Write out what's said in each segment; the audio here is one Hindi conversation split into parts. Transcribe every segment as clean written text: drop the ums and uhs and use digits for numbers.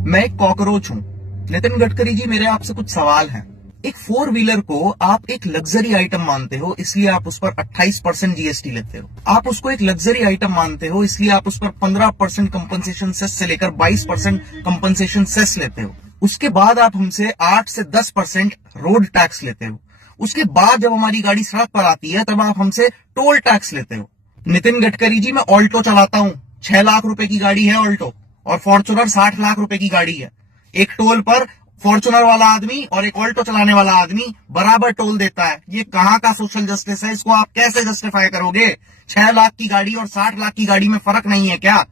मैं एक कॉकरोच हूं। नितिन गडकरी जी, मेरे आपसे कुछ सवाल हैं। एक 4 व्हीलर को आप एक लग्जरी आइटम मानते हो, इसलिए आप उस पर 28% जीएसटी लेते हो। आप उसको एक लग्जरी आइटम मानते हो, इसलिए आप उस पर 15% कंपनसेशन सेस से लेकर 22% कंपनसेशन सेस लेते हो। उसके बाद आप हमसे 8 से 10% रोड टैक्स लेते हो। उसके बाद जब हमारी गाड़ी सड़क पर आती है तब आप हमसे टोल टैक्स लेते हो। नितिन गडकरी जी, मैं ऑल्टो चलाता हूं। 6 लाख रुपए की गाड़ी है ऑल्टो, और फॉर्च्यूनर 60 लाख रुपए की गाड़ी है। एक टोल पर फॉर्च्यूनर वाला आदमी और एक ऑल्टो चलाने वाला आदमी बराबर टोल देता है। ये कहां का सोशल जस्टिस है? इसको आप कैसे जस्टिफाई करोगे? 6 लाख की गाड़ी और 60 लाख की गाड़ी में फर्क नहीं है क्या?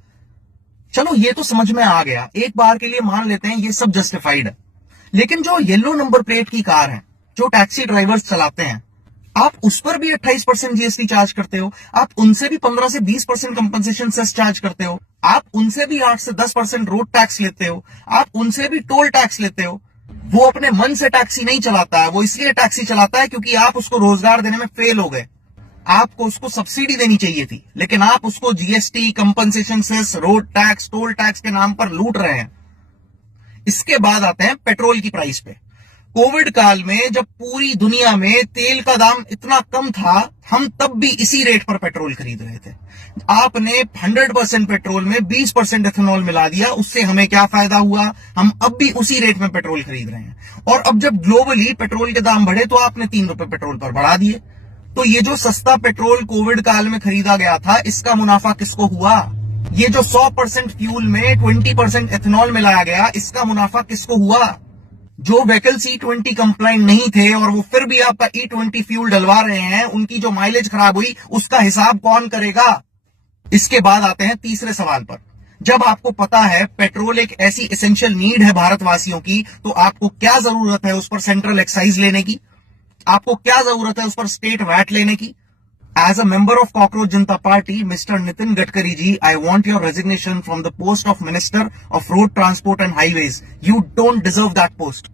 चलो, ये तो समझ में आ गया। एक बार के लिए मान लेते हैं ये सब जस्टिफाइड है। लेकिन जो येलो नंबर प्लेट की कार है, जो टैक्सी ड्राइवर्स चलाते हैं, आप उस पर भी 28% जीएसटी चार्ज करते हो। आप उनसे भी 15 से 20% कंपनसेशन सेस चार्ज करते हो। आप उनसे भी 8 से 10% रोड टैक्स लेते हो। आप उनसे भी टोल टैक्स लेते हो। वो अपने मन से टैक्सी नहीं चलाता है, वो इसलिए टैक्सी चलाता है क्योंकि आप उसको रोजगार देने में फेल हो गए। आपको उसको सब्सिडी देनी चाहिए थी, लेकिन आप उसको GST, compensation cess, road tax, toll tax के नाम पर लूट रहे हैं। इसके बाद आते हैं पेट्रोल की प्राइस पे। कोविड काल में जब पूरी दुनिया में तेल का दाम इतना कम था, हम तब भी इसी रेट पर पेट्रोल खरीद रहे थे। आपने 100% पेट्रोल में 20% एथेनॉल मिला दिया, उससे हमें क्या फायदा हुआ? हम अब भी उसी रेट में पेट्रोल खरीद रहे हैं। और अब जब ग्लोबली पेट्रोल के दाम बढ़े तो आपने 3 रुपए पेट्रोल पर बढ़ा दिए। तो ये जो सस्ता पेट्रोल कोविड काल में खरीदा गया था, इसका मुनाफा किसको हुआ? ये जो 100% फ्यूल में 20% एथेनॉल मिलाया गया, इसका मुनाफा किसको हुआ? जो व्हीकल्स E20 कंप्लाइंट नहीं थे और वो फिर भी आपका E20 फ्यूल डलवा रहे हैं, उनकी जो माइलेज खराब हुई, उसका हिसाब कौन करेगा? इसके बाद आते हैं तीसरे सवाल पर। जब आपको पता है पेट्रोल एक ऐसी एसेंशियल नीड है भारतवासियों की, तो आपको क्या जरूरत है उस पर सेंट्रल एक्साइज लेने की? आपको क्या जरूरत है उस पर स्टेट वैट लेने की? As a member of Cockroach Janata Party, Mr. Nitin Gadkari ji, I want your resignation from the post of Minister of Road Transport and Highways. You don't deserve that post.